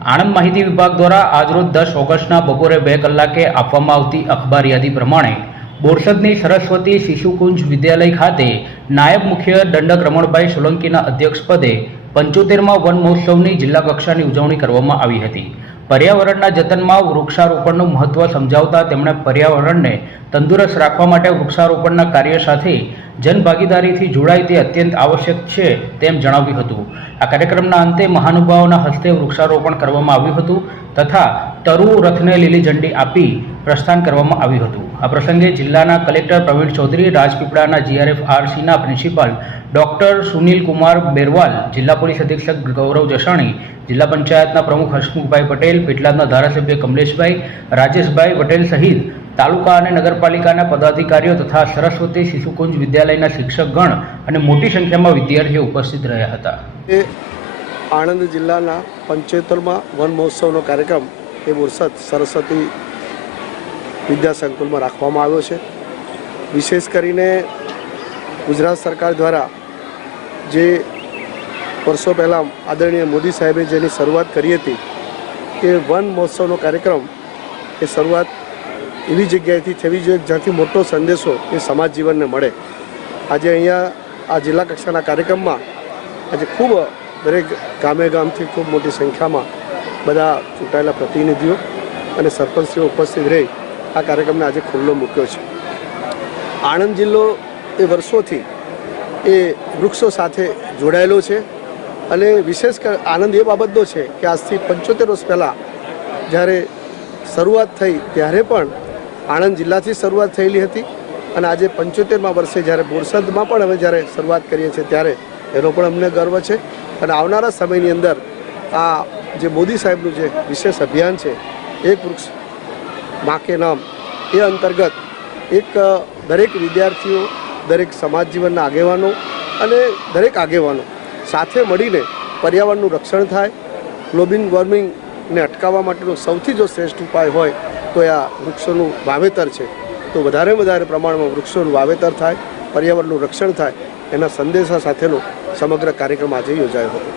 આણંદ માહિતી વિભાગ દ્વારા આજરોજ 10 ઓગસ્ટના બપોરે 2 કલાકે આપવામાં આવતી અખબાર યાદી પ્રમાણે બોરસદની સરસ્વતી શિશુકુંજ વિદ્યાલય ખાતે નાયબ મુખ્ય દંડક રમણભાઈ સોલંકીના અધ્યક્ષપદે 75મા વન મહોત્સવની જિલ્લા કક્ષાની ઉજવણી કરવામાં આવી હતી। પર્યાવરણના જતનમાં વૃક્ષારોપણનું મહત્વ સમજાવતા તેમણે પર્યાવરણને તંદુરસ્ત રાખવા માટે વૃક્ષારોપણના કાર્ય સાથે જનભાગીદારીથી જોડાય તે અત્યંત આવશ્યક છે તેમ જણાવ્યું હતું। આ કાર્યક્રમના અંતે મહાનુભાવોના હસ્તે વૃક્ષારોપણ કરવામાં આવ્યું હતું તથા તરુ રથને લીલી ઝંડી આપી પ્રસ્થાન કરવામાં આવ્યું હતું। આ પ્રસંગે જિલ્લાના કલેક્ટર પ્રવીણ ચૌધરી, રાજપીપળાના GRFRCના પ્રિન્સિપાલ ડોક્ટર સુનિલ કુમાર બેરવાલ, જિલ્લા પોલીસ અધિક્ષક ગૌરવ જસાણી, જિલ્લા પંચાયતના પ્રમુખ હસમુખભાઈ પટેલ, પેટલાદના ધારાસભ્ય કમલેશભાઈ, રાજેશભાઈ પટેલ સહિત તાલુકા અને નગરપાલિકાના પદાધિકારીઓ તથા સરસ્વતી શિશુકુંજ વિદ્યાલયના શિક્ષકગણ અને મોટી સંખ્યામાં વિદ્યાર્થીઓ ઉપસ્થિત રહ્યા હતા। આણંદ જિલ્લાના 75મા વન મહોત્સવનો કાર્યક્રમ એ બોરસદ સરસ્વતી વિદ્યા સંકુલમાં રાખવામાં આવ્યો છે। વિશેષ કરીને ગુજરાત સરકાર દ્વારા જે વર્ષો પહેલાં આદરણીય મોદી સાહેબે જેની શરૂઆત કરી હતી કે વન મહોત્સવનો કાર્યક્રમ એ શરૂઆત એવી જગ્યાએથી થવી જોઈએ જ્યાંથી મોટો સંદેશો એ સમાજ જીવનને મળે। આજે અહીંયા આ જિલ્લા કક્ષાના કાર્યક્રમમાં આજે ખૂબ દરેક ગામે ગામથી ખૂબ મોટી સંખ્યામાં બધા ચૂંટાયેલા પ્રતિનિધિઓ અને સરપંચશ્રીઓ ઉપસ્થિત રહી આ કાર્યક્રમને આજે ખુલ્લો મૂક્યો છે। આણંદ જિલ્લો એ વર્ષોથી એ વૃક્ષો સાથે જોડાયેલો છે અને વિશેષ આનંદ એ બાબતનો છે કે આજથી 75 વર્ષ પહેલાં જ્યારે શરૂઆત થઈ ત્યારે પણ આણંદ જિલ્લાથી શરૂઆત થયેલી હતી અને આજે 75મા વર્ષે જ્યારે બોરસદમાં પણ હવે જ્યારે શરૂઆત કરીએ છીએ ત્યારે એનો પણ અમને ગર્વ છે અને આવનારા સમયની અંદર આ જે મોદી સાહેબનું જે વિશેષ અભિયાન છે એક વૃક્ષ માં કે નામ એ અંતર્ગત એક દરેક વિદ્યાર્થીઓ, દરેક સમાજ જીવનના આગેવાનો અને દરેક આગેવાનો સાથે મળીને પર્યાવરણનું રક્ષણ થાય, ગ્લોબલ વોર્મિંગને અટકાવવા માટેનો સૌથી જો શ્રેષ્ઠ ઉપાય હોય તો આ વૃક્ષોનું વાવેતર છે। તો વધારે પ્રમાણમાં વૃક્ષોનું વાવેતર થાય, પર્યાવરણનું રક્ષણ થાય, એના સંદેશા સાથેનો સમગ્ર કાર્યક્રમ આજે યોજાયો હતો।